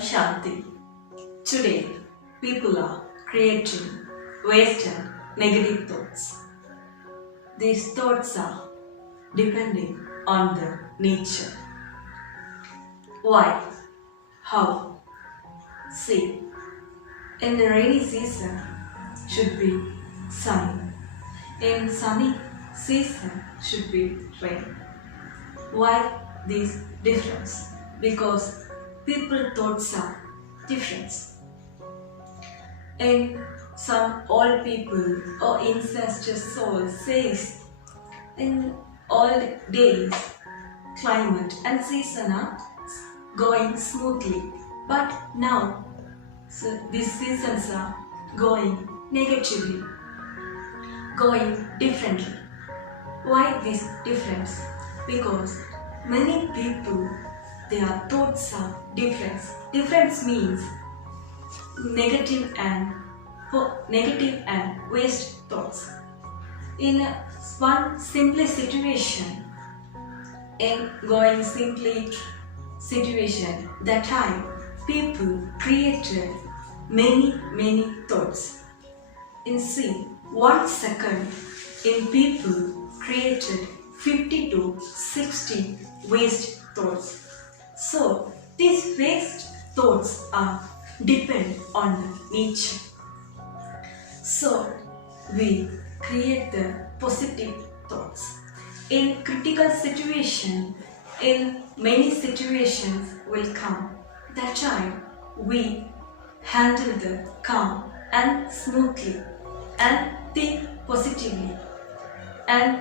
Shanti. Today, people are creating waste and negative thoughts. These thoughts are depending on the nature. Why? How? See, in the rainy season should be sunny. In sunny season should be rain. Why this difference? Because people thoughts are different. In some old people or ancestor soul says in old days climate and season are going smoothly, but now these seasons are going negatively, going differently. Why this difference? Because many people, their thoughts are different. Difference means negative and waste thoughts. In one simple situation, in going simply situation, that time people created many thoughts. In 1 second, in people created 50 to 60 waste thoughts. So these waste thoughts are depend on the nature. So we create the positive thoughts. In critical situation, in many situations will come, that time we handle the calm and smoothly and think positively, and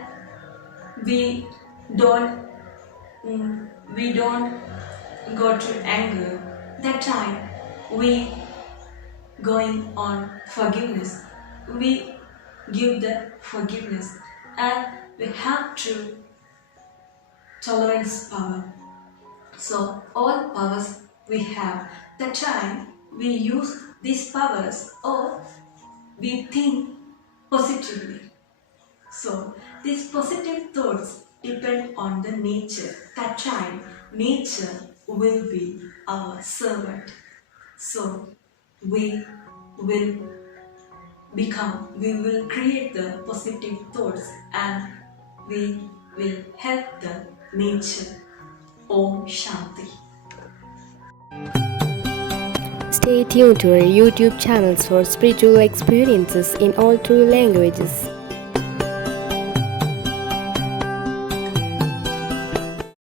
we don't go to anger. That time we going on forgiveness. We give the forgiveness, and we have to tolerance power. So all powers we have. That time we use these powers or we think positively. So these positive thoughts depend on the nature. That time nature will be our servant. So we will create the positive thoughts and we will help the nature. Om Shanti. Stay tuned to our YouTube channels for spiritual experiences in all true languages.